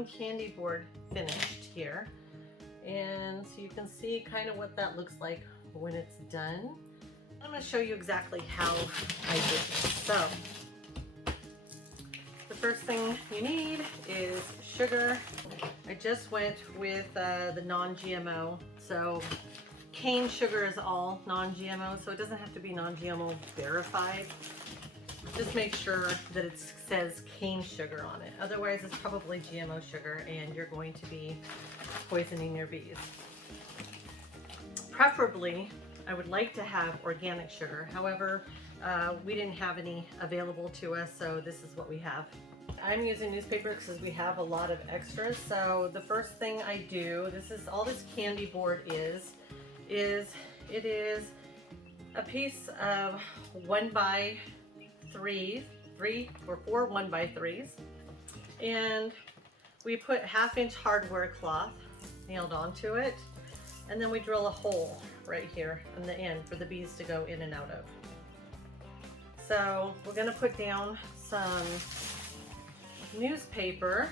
one candy board finished here. And so you can see kind of what that looks like when it's done. I'm going to show you exactly how I did this. So the first thing you need is sugar. I just went with the non-GMO. So cane sugar is all non-GMO, so it doesn't have to be non-GMO verified. Just make sure that it says cane sugar on it. Otherwise, it's probably GMO sugar and you're going to be poisoning your bees. Preferably, I would like to have organic sugar. However, we didn't have any available to us, so this is what we have. I'm using newspaper because we have a lot of extras. So the first thing I do, this is all this candy board is it is a piece of 1x3, 3 or 4 1x3s, and we put 1/2-inch hardware cloth nailed onto it, and then we drill a hole right here on the end for the bees to go in and out of. So we're going to put down some newspaper.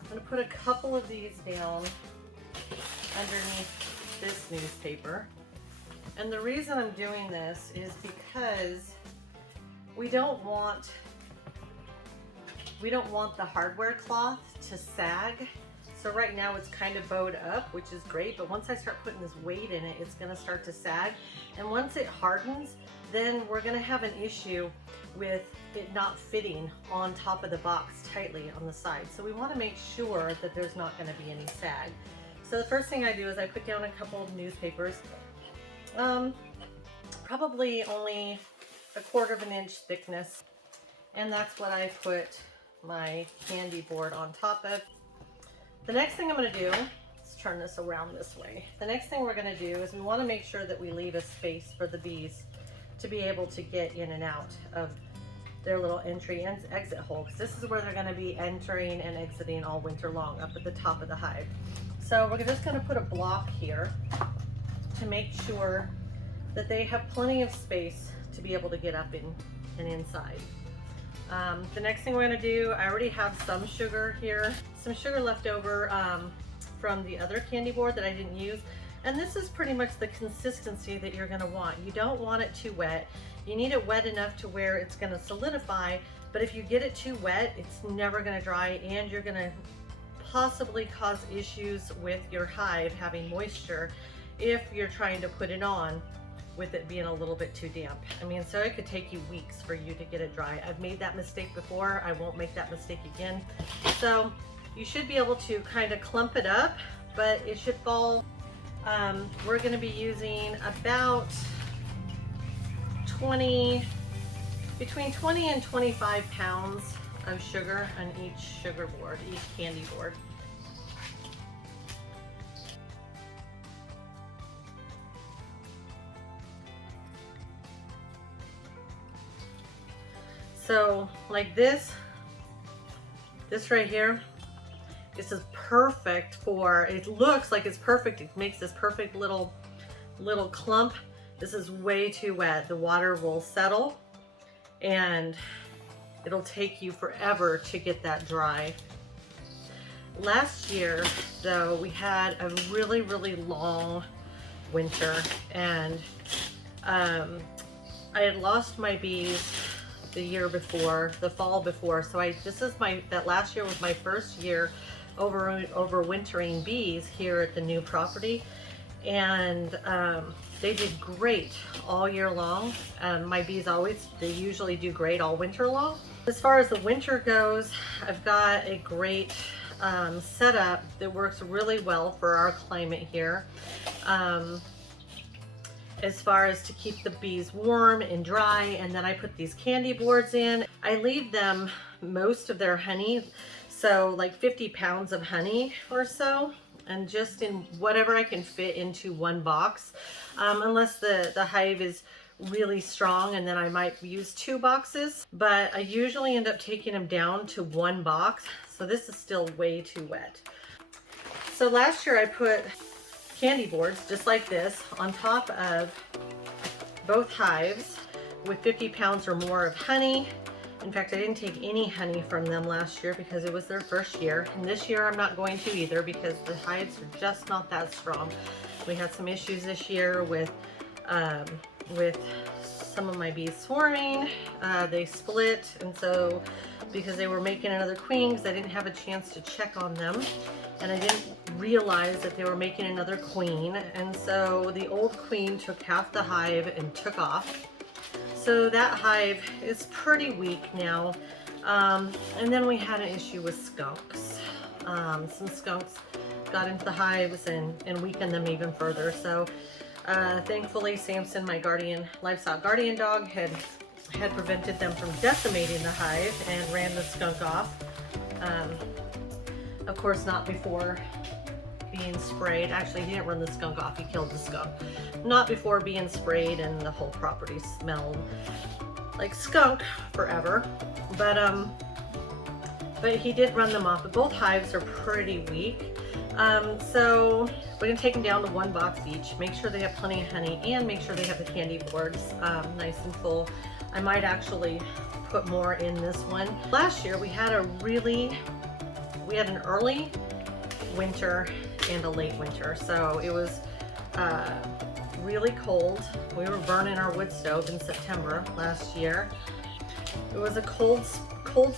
I'm going to put a couple of these down underneath this newspaper. And the reason I'm doing this is because we don't want the hardware cloth to sag. So right now it's kind of bowed up, which is great, but once I start putting this weight in it, it's gonna start to sag. And once it hardens, then we're gonna have an issue with it not fitting on top of the box tightly on the side. So we wanna make sure that there's not gonna be any sag. So the first thing I do is I put down a couple of newspapers, probably only 1/4 inch thickness. And that's what I put my candy board on top of. The next thing I'm going to do, let's turn this around this way. The next thing we're going to do is we want to make sure that we leave a space for the bees to be able to get in and out of their little entry and exit hole, because this is where they're going to be entering and exiting all winter long, up at the top of the hive. So we're just going to put a block here to make sure that they have plenty of space to be able to get up in and inside. The next thing we're going to do, I already have some sugar here, some sugar left over from the other candy board that I didn't use. And this is pretty much the consistency that you're going to want. You don't want it too wet. You need it wet enough to where it's going to solidify, but if you get it too wet, it's never going to dry, and you're going to possibly cause issues with your hive having moisture if you're trying to put it on with it being a little bit too damp. I mean, so it could take you weeks for you to get it dry. I've made that mistake before. I won't make that mistake again. So you should be able to kind of clump it up, but it should fall. We're going to be using about between 20 and 25 pounds of sugar on each sugar board, each candy board. So like this right here, this is perfect for, it looks like it's perfect. It makes this perfect little clump. This is way too wet. The water will settle and it'll take you forever to get that dry. Last year though, we had a really long winter, and I had lost my bees the year before, the fall before. So that last year was my first year overwintering bees here at the new property, and they did great all year long. My bees they usually do great all winter long. As far as the winter goes, I've got a great setup that works really well for our climate here. As far as to keep the bees warm and dry, and then I put these candy boards in. I leave them most of their honey, so like 50 pounds of honey or so, and just in whatever I can fit into one box, unless the hive is really strong, and then I might use 2 boxes, but I usually end up taking them down to 1 box. So this is still way too wet. So last year I put candy boards just like this on top of both hives with 50 pounds or more of honey, In fact, I didn't take any honey from them last year because it was their first year. And this year I'm not going to either because the hives are just not that strong. We had some issues this year with some of my bees swarming. They split, and so because they were making another queen, because I didn't have a chance to check on them, and I didn't realize that they were making another queen, and so the old queen took half the hive and took off. So that hive is pretty weak now. And then we had an issue with skunks. Some skunks got into the hives and weakened them even further. So thankfully Samson, my guardian, livestock guardian dog, had prevented them from decimating the hive and ran the skunk off. Of course, not before being sprayed. Actually, he didn't run the skunk off, he killed the skunk. Not before being sprayed, and the whole property smelled like skunk forever. But he did run them off. But both hives are pretty weak. So we're gonna take them down to 1 box each, make sure they have plenty of honey, and make sure they have the candy boards nice and full. I might actually put more in this one. Last year we had an early winter and a late winter, so it was really cold. We were burning our wood stove in September last year. It was a cold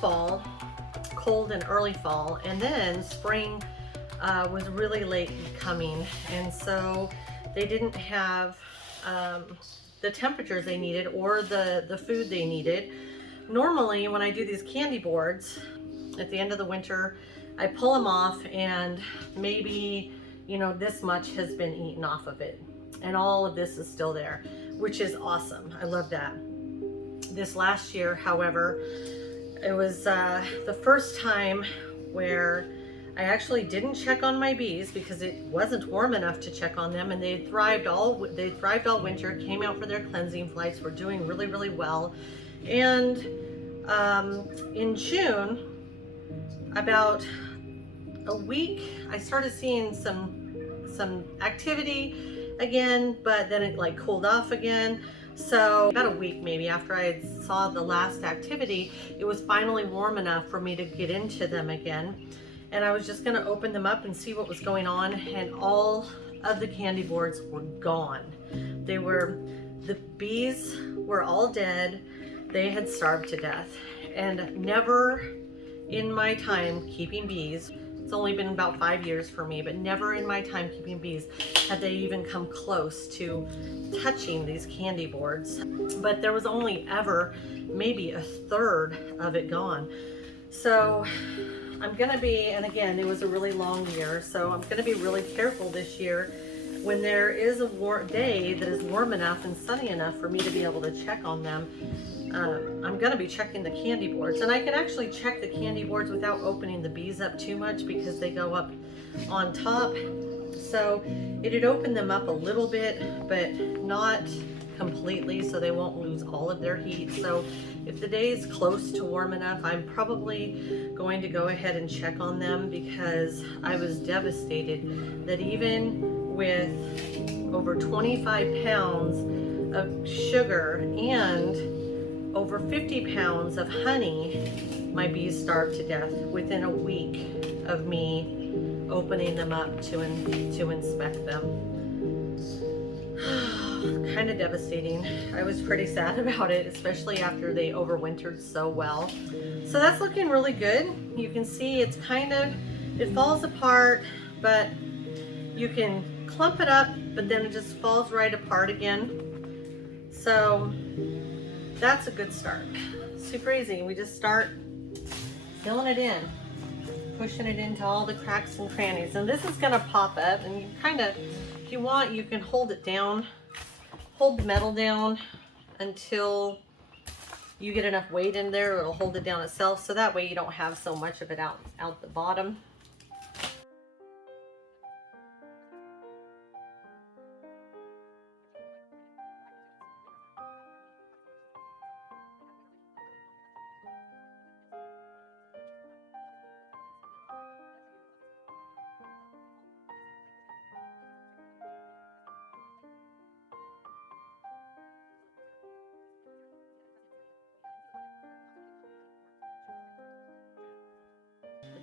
fall, cold and early fall, and then spring was really late coming, and so they didn't have the temperatures they needed or the food they needed. Normally when I do these candy boards at the end of the winter, I pull them off and maybe, you know, this much has been eaten off of it and all of this is still there, which is awesome. I love that. This last year, however, it was the first time where I actually didn't check on my bees because it wasn't warm enough to check on them, and they thrived all winter, came out for their cleansing flights, were doing really, really well. And in June, about a week, I started seeing some activity again, but then it like cooled off again. So about a week maybe after I saw the last activity, it was finally warm enough for me to get into them again. And I was just gonna open them up and see what was going on, and all of the candy boards were gone. The bees were all dead. They had starved to death. And never in my time keeping bees, it's only been about 5 years for me, but never in my time keeping bees had they even come close to touching these candy boards. But there was only ever maybe a third of it gone. So I'm gonna be, and again, it was a really long year, so I'm gonna be really careful this year when there is a day that is warm enough and sunny enough for me to be able to check on them. I'm gonna be checking the candy boards, and I can actually check the candy boards without opening the bees up too much because they go up on top. So it'd open them up a little bit, but not completely, so they won't lose all of their heat. So if the day is close to warm enough, I'm probably going to go ahead and check on them, because I was devastated that even with over 25 pounds of sugar and over 50 pounds of honey, my bees starved to death within a week of me opening them up to inspect them. Kind of devastating. I was pretty sad about it, especially after they overwintered so well. So that's looking really good. You can see it's it falls apart, but you can clump it up, but then it just falls right apart again. So that's a good start. Super easy. We just start filling it in, pushing it into all the cracks and crannies. And this is gonna pop up, and you if you want, you can hold it down, hold the metal down until you get enough weight in there. It'll hold it down itself, so that way you don't have so much of it out the bottom.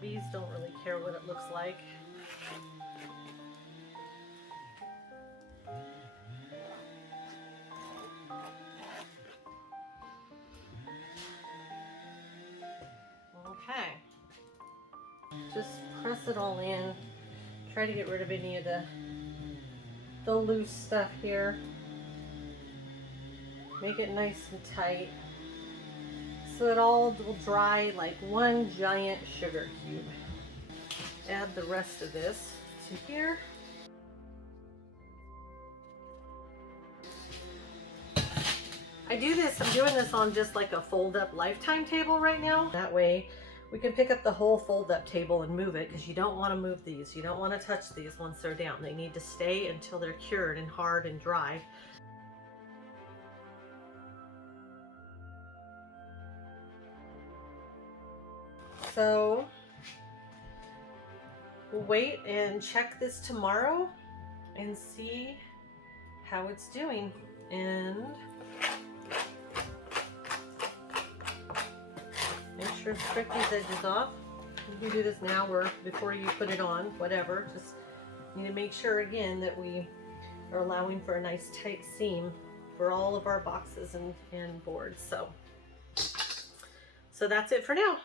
Bees don't really care what it looks like. Okay. Just press it all in. Try to get rid of any of the loose stuff here. Make it nice and tight so it all will dry like one giant sugar cube. Add the rest of this to here. I'm doing this on just like a fold-up lifetime table right now. That way we can pick up the whole fold-up table and move it, because you don't want to move these. You don't want to touch these once they're down. They need to stay until they're cured and hard and dry. So we'll wait and check this tomorrow and see how it's doing. And make sure to strip these edges off. You can do this now or before you put it on, whatever. Just need to make sure again that we are allowing for a nice tight seam for all of our boxes and boards. So that's it for now.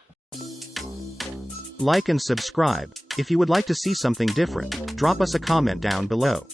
Like and subscribe. If you would like to see something different, drop us a comment down below.